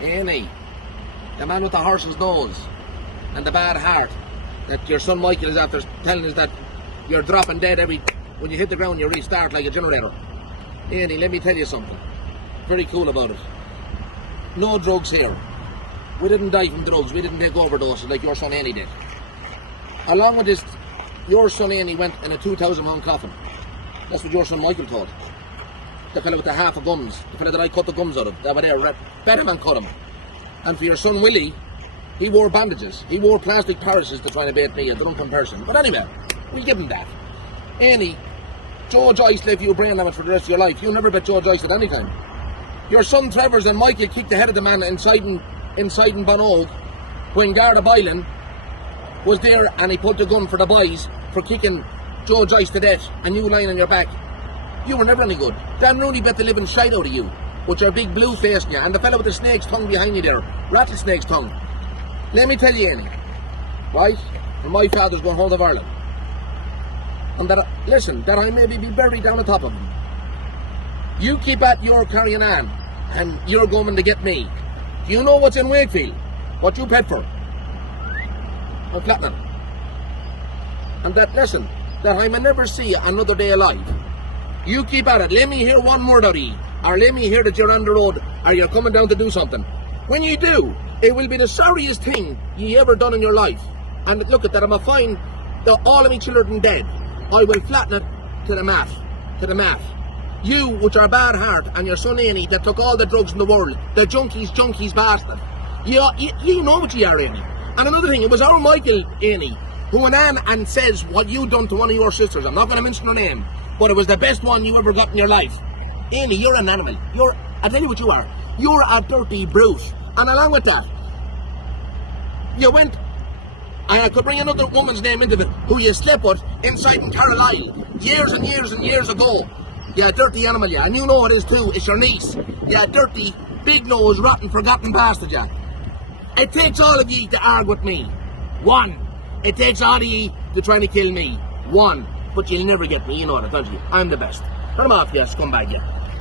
Aney, the man with the horse's nose and the bad heart that your son Michael is after telling us that you're dropping dead when you hit the ground you restart like a generator. Aney, let me tell you something very cool about it. No drugs here. We didn't die from drugs, we didn't take overdoses like your son Aney did. Along with this, your son Aney went in a 2,000-pound coffin. That's what your son Michael thought. The fella with the half of gums, the fella that I cut the gums out of, that were there, better man cut him. And for your son Willie, he wore bandages. He wore plastic parachutes to try and bait me, a drunken person. But anyway, we'll give him that. Aney, Joe Joyce left you a brain damage for the rest of your life. You never bet Joe Joyce at any time. Your son Trevor's and Michael kicked the head of the man inside in Bonogue when Garda Boylan was there and he put the gun for the boys for kicking Joe Joyce to death and you lying on your back. You were never any good. Dan Rooney bet the living shite out of you with your big blue face in you and the fellow with the snake's tongue behind you there, rattlesnake's tongue. Let me tell you, Aney, right? And my father's going home to Ireland. And that, listen, that I maybe be buried down the top of him. You keep at your carrying on and you're going to get me. Do you know what's in Wakefield? What you paid for? I'm flattening. And that, listen, that I may never see another day alive. You keep at it. Let me hear one word out of you. Or let me hear that you're on the road or you're coming down to do something. When you do, it will be the sorriest thing you ever done in your life. And look at that, I'm a find all of my children dead. I will flatten it to the math. To the math. You, with your bad heart, and your son Aney, that took all the drugs in the world, the junkies bastard. You know what you are, Aney. And another thing, it was our Michael, Aney, who went on and says what you done to one of your sisters. I'm not going to mention her name, but it was the best one you ever got in your life. Aney, you're an animal. I tell you what you are. You're a dirty brute. And along with that, you went, and I could bring another woman's name into it, who you slept with inside in Carlisle, years and years and years ago. You dirty animal, yeah. And you know it is too. It's your niece. You dirty, big nose, rotten, forgotten bastard, yeah. It takes all of ye to argue with me. One. It takes all of ye to try to kill me. One. But you'll never get me, you know that, don't you? I'm the best. Turn him off, you scumbag, yeah.